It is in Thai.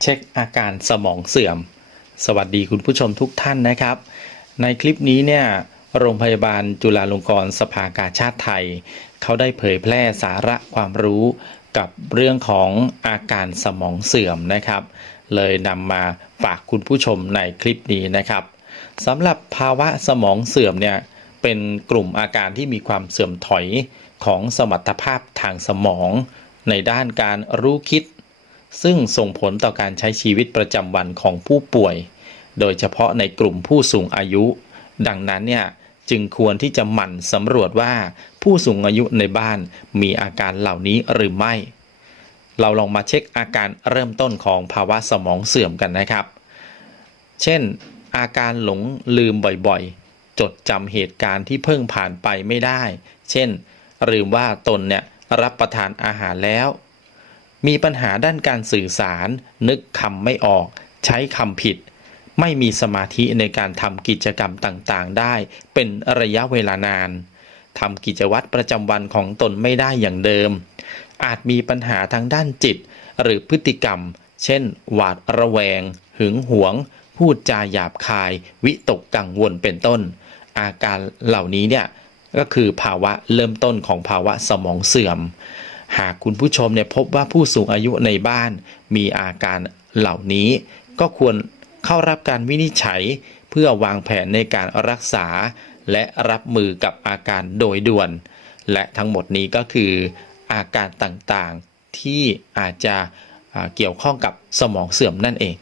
เช็คอาการสมองเสื่อม สวัสดีคุณผู้ชมทุกท่านนะครับ ในคลิปนี้เนี่ย โรงพยาบาลจุฬาลงกรณ์สภากาชาติไทย เขาได้เผยแพร่สาระความรู้กับเรื่องของอาการสมองเสื่อมนะครับ เลยนำมาฝากคุณผู้ชมในคลิปนี้นะครับสำหรับภาวะสมองเสื่อมเนี่ย เป็นกลุ่มอาการที่มีความเสื่อมถอยของสมรรถภาพทางสมอง ในด้านการรู้คิด ซึ่งส่งผลต่อการใช้ชีวิตประจำวันของผู้ป่วย โดยเฉพาะในกลุ่มผู้สูงอายุ ดังนั้นเนี่ยจึงควรที่จะหมั่นสำรวจว่าผู้สูงอายุในบ้านมีอาการเหล่านี้หรือไม่ เราลองมาเช็คอาการเริ่มต้นของภาวะสมองเสื่อมกันนะครับ เช่น อาการหลงลืมบ่อยๆ จดจำเหตุการณ์ที่เพิ่งผ่านไปไม่ได้ เช่น ลืมว่าตนเนี่ยรับประทานอาหารแล้ว มีปัญหาด้านการสื่อสาร นึกคำไม่ออก ใช้คำผิด ไม่มีสมาธิในการทำกิจกรรมต่างๆ ได้ เป็นระยะเวลานานทำกิจวัตรประจำวันของตนไม่ได้อย่างเดิม อาจมีปัญหาทางด้านจิต หรือพฤติกรรม เช่น หวาดระแวง หึงหวง พูดจาหยาบคาย วิตกกังวลเป็นต้น อาการเหล่านี้เนี่ยก็คือภาวะเริ่มต้นของภาวะสมองเสื่อม หากคุณผู้ชมเนี่ยพบว่าผู้สูงอายุในบ้าน มีอาการเหล่านี้ ก็ควรเข้ารับการวินิจฉัย เพื่อวางแผนในการรักษา และรับมือกับอาการโดยด่วน และทั้งหมดนี้ก็คืออาการต่างๆที่อาจจะเกี่ยวข้องกับสมองเสื่อมนั่นเอง